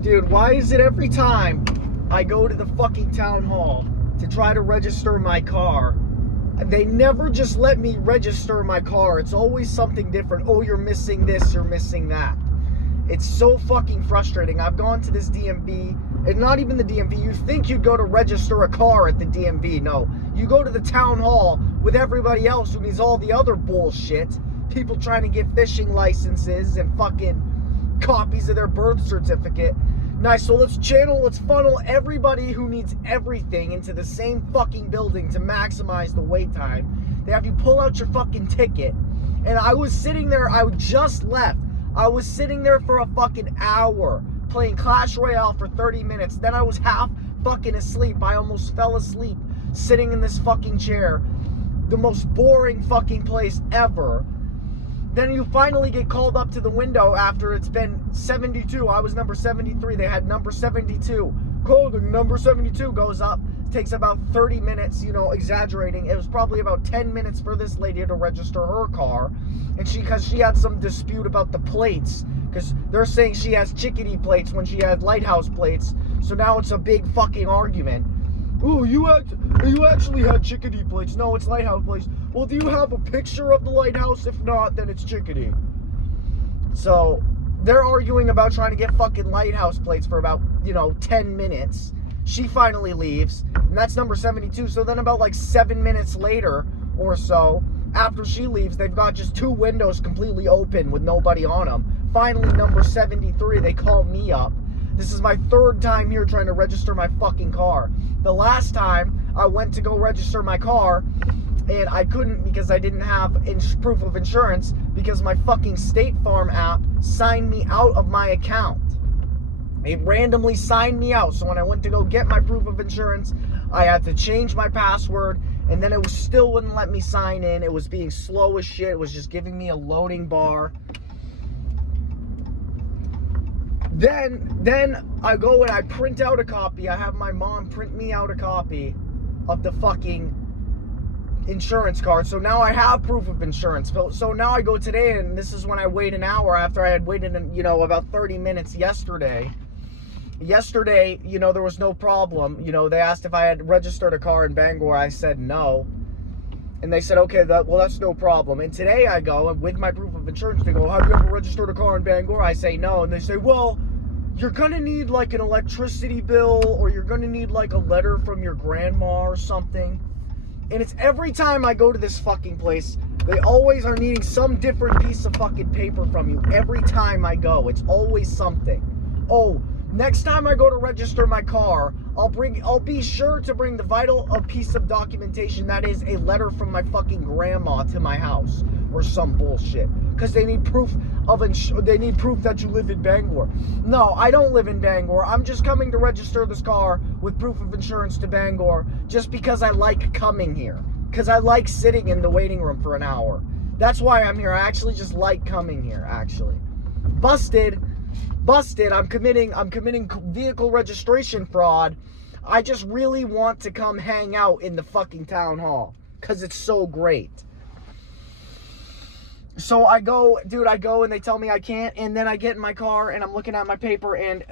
Dude, why is it every time I go to the fucking town hall to try to register my car, they never just let me register my car? It's always something different. Oh, you're missing this, you're missing that. It's so fucking frustrating. I've gone to this DMV, and not even the DMV. You think you'd go to register a car at the DMV. No. You go to the town hall with everybody else who needs all the other bullshit. People trying to get fishing licenses and fucking copies of their birth certificate. Nice, so let's funnel everybody who needs everything into the same fucking building to maximize the wait time. They have you pull out your fucking ticket. And I was sitting there, I just left. I was sitting there for a fucking hour playing Clash Royale for 30 minutes. Then I was half fucking asleep. I almost fell asleep sitting in this fucking chair. The most boring fucking place ever. Then you finally get called up to the window after it's been 72. I was number 73. They had number 72. Calling number 72 goes up. Takes about 30 minutes, exaggerating. It was probably about 10 minutes for this lady to register her car. And because she had some dispute about the plates. Because they're saying she has chickadee plates when she had lighthouse plates. So now it's a big fucking argument. Oh, you actually had chickadee plates. No, it's lighthouse plates. Well, do you have a picture of the lighthouse? If not, then it's chickadee. So they're arguing about trying to get fucking lighthouse plates for about, 10 minutes. She finally leaves, and that's number 72. So then about like 7 minutes later or so, after she leaves, they've got just two windows completely open with nobody on them. Finally, number 73, they call me up. This is my third time here trying to register my fucking car. The last time I went to go register my car, and I couldn't because I didn't have proof of insurance because my fucking State Farm app signed me out of my account. It randomly signed me out. So when I went to go get my proof of insurance, I had to change my password, and then it still wouldn't let me sign in. It was being slow as shit. It was just giving me a loading bar. Then I go and I print out a copy. I have my mom print me out a copy of the fucking insurance card. So now I have proof of insurance. So now I go today, and this is when I wait an hour after I had waited, about 30 minutes yesterday. Yesterday, there was no problem. They asked if I had registered a car in Bangor. I said no. And they said, okay, that's no problem. And today I go, and with my proof of insurance, they go, have you ever registered a car in Bangor? I say no. And they say, well, you're going to need like an electricity bill, or you're going to need like a letter from your grandma or something. And it's every time I go to this fucking place, they always are needing some different piece of fucking paper from you. Every time I go, it's always something. Oh, next time I go to register my car, I'll be sure to bring the vital piece of documentation that is a letter from my fucking grandma to my house or some bullshit, because they need proof that you live in Bangor. No, I don't live in Bangor. I'm just coming to register this car with proof of insurance to Bangor just because I like coming here, because I like sitting in the waiting room for an hour. That's why I'm here. I actually just like coming here. Actually, busted. I'm committing vehicle registration fraud. I just really want to come hang out in the fucking town hall because it's so great. So I go and they tell me I can't, and then I get in my car and I'm looking at my paper, and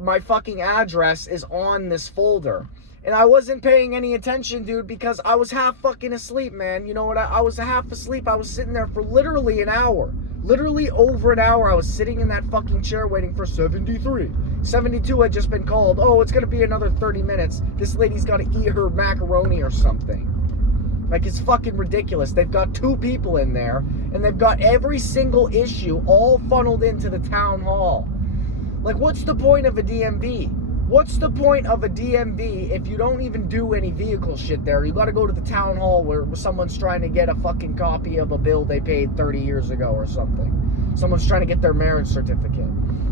my fucking address is on this folder. And I wasn't paying any attention, dude, because I was half fucking asleep, man. You know what? I was half asleep. I was sitting there for literally an hour. Literally over an hour, I was sitting in that fucking chair waiting for 73. 72 had just been called. Oh, it's going to be another 30 minutes. This lady's got to eat her macaroni or something. Like, it's fucking ridiculous. They've got two people in there, and they've got every single issue all funneled into the town hall. Like, what's the point of a DMV? What's the point of a DMV if you don't even do any vehicle shit there? You got to go to the town hall where someone's trying to get a fucking copy of a bill they paid 30 years ago or something. Someone's trying to get their marriage certificate.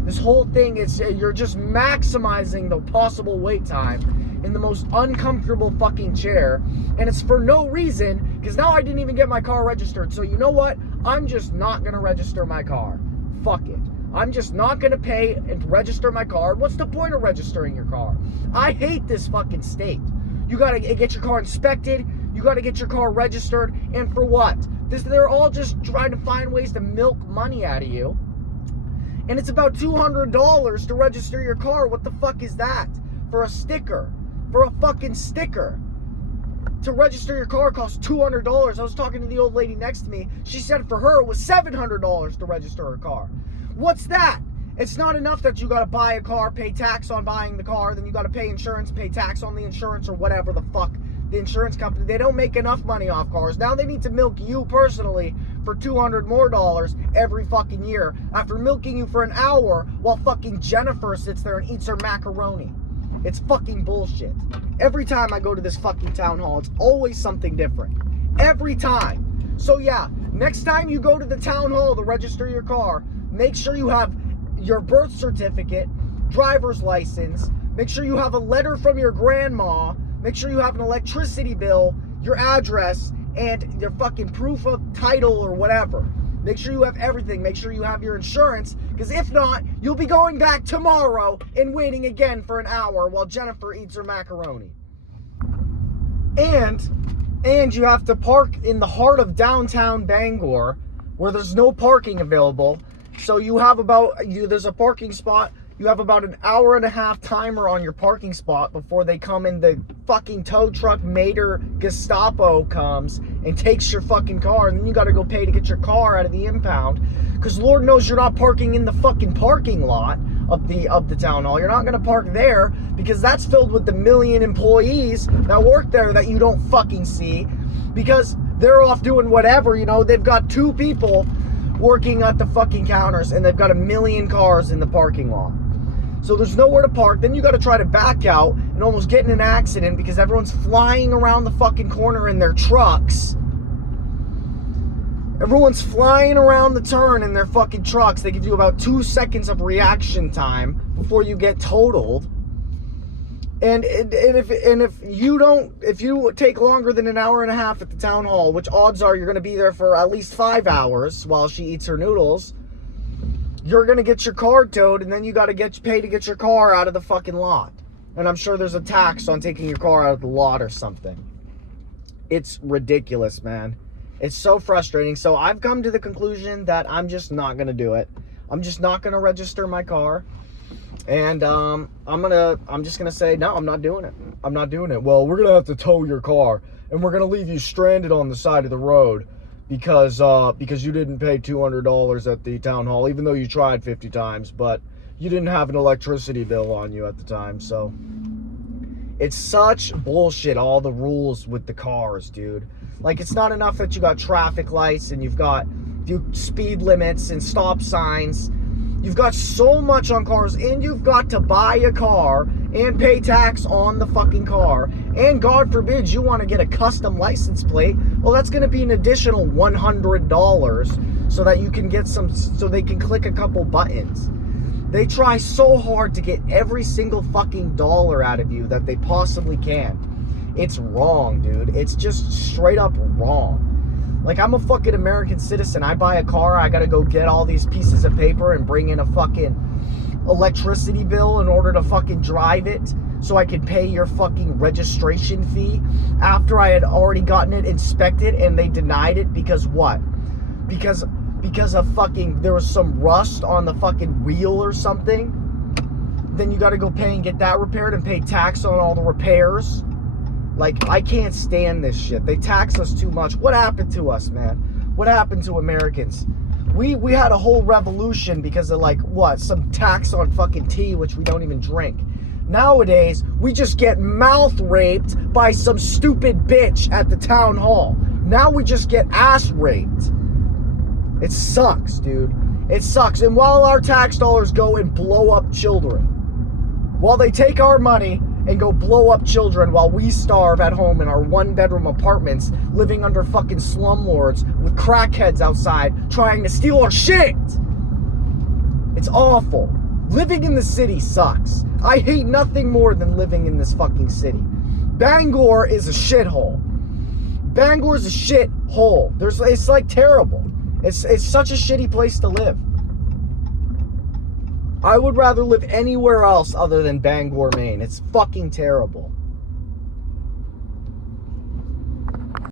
This whole thing is, you're just maximizing the possible wait time in the most uncomfortable fucking chair. And it's for no reason, because now I didn't even get my car registered. So you know what? I'm just not going to register my car. Fuck it. I'm just not going to pay and register my car. What's the point of registering your car? I hate this fucking state. You got to get your car inspected. You got to get your car registered. And for what? They're all just trying to find ways to milk money out of you. And it's about $200 to register your car. What the fuck is that? For a sticker. For a fucking sticker. To register your car costs $200. I was talking to the old lady next to me. She said for her it was $700 to register her car. What's that? It's not enough that you gotta buy a car, pay tax on buying the car, then you gotta pay insurance, pay tax on the insurance or whatever the fuck the insurance company. They don't make enough money off cars. Now they need to milk you personally for $200 more every fucking year after milking you for an hour while fucking Jennifer sits there and eats her macaroni. It's fucking bullshit. Every time I go to this fucking town hall, it's always something different. Every time. So yeah, next time you go to the town hall to register your car, make sure you have your birth certificate, driver's license, make sure you have a letter from your grandma, make sure you have an electricity bill, your address, and your fucking proof of title or whatever. Make sure you have everything. Make sure you have your insurance, because if not, you'll be going back tomorrow and waiting again for an hour while Jennifer eats her macaroni. And you have to park in the heart of downtown Bangor where there's no parking available. So you have there's a parking spot. You have about an hour and a half timer on your parking spot before they come in. The fucking tow truck Mater Gestapo comes and takes your fucking car, and then you got to go pay to get your car out of the impound, because Lord knows you're not parking in the fucking parking lot of the town hall. You're not going to park there because that's filled with the million employees that work there that you don't fucking see because they're off doing whatever. You know, they've got 2 people working at the fucking counters and they've got 1 million cars in the parking lot. So there's nowhere to park. Then you got to try to back out and almost get in an accident because everyone's flying around the fucking corner in their trucks. Everyone's flying around the turn in their fucking trucks. They give you about 2 seconds of reaction time before you get totaled. And if you take longer than an hour and a half at the town hall, which odds are you're going to be there for at least 5 hours while she eats her noodles, you're going to get your car towed, and then you got to pay to get your car out of the fucking lot. And I'm sure there's a tax on taking your car out of the lot or something. It's ridiculous, man. It's so frustrating. So I've come to the conclusion that I'm just not going to do it. I'm just not going to register my car. And I'm just going to say, no, I'm not doing it. I'm not doing it. Well, we're going to have to tow your car, and we're going to leave you stranded on the side of the road because you didn't pay $200 at the town hall, even though you tried 50 times, but you didn't have an electricity bill on you at the time. So it's such bullshit, all the rules with the cars, dude. Like, it's not enough that you got traffic lights and you've got speed limits and stop signs. You've got so much on cars, and you've got to buy a car and pay tax on the fucking car. And God forbid you want to get a custom license plate. Well, that's going to be an additional $100 so that you can get so they can click a couple buttons. They try so hard to get every single fucking dollar out of you that they possibly can. It's wrong, dude. It's just straight up wrong. Like, I'm a fucking American citizen. I buy a car, I gotta go get all these pieces of paper and bring in a fucking electricity bill in order to fucking drive it so I can pay your fucking registration fee after I had already gotten it inspected and they denied it because what? Because of fucking, there was some rust on the fucking wheel or something. Then you gotta go pay and get that repaired and pay tax on all the repairs. Like, I can't stand this shit. They tax us too much. What happened to us, man? What happened to Americans? We had a whole revolution because of, like, what? Some tax on fucking tea, which we don't even drink. Nowadays, we just get mouth raped by some stupid bitch at the town hall. Now we just get ass raped. It sucks, dude. It sucks. And while our tax dollars go and blow up children, while they take our money and go blow up children while we starve at home in our 1-bedroom apartments, living under fucking slumlords with crackheads outside trying to steal our shit. It's awful. Living in the city sucks. I hate nothing more than living in this fucking city. Bangor is a shithole. Bangor is a shithole. It's like terrible. It's such a shitty place to live. I would rather live anywhere else other than Bangor, Maine. It's fucking terrible.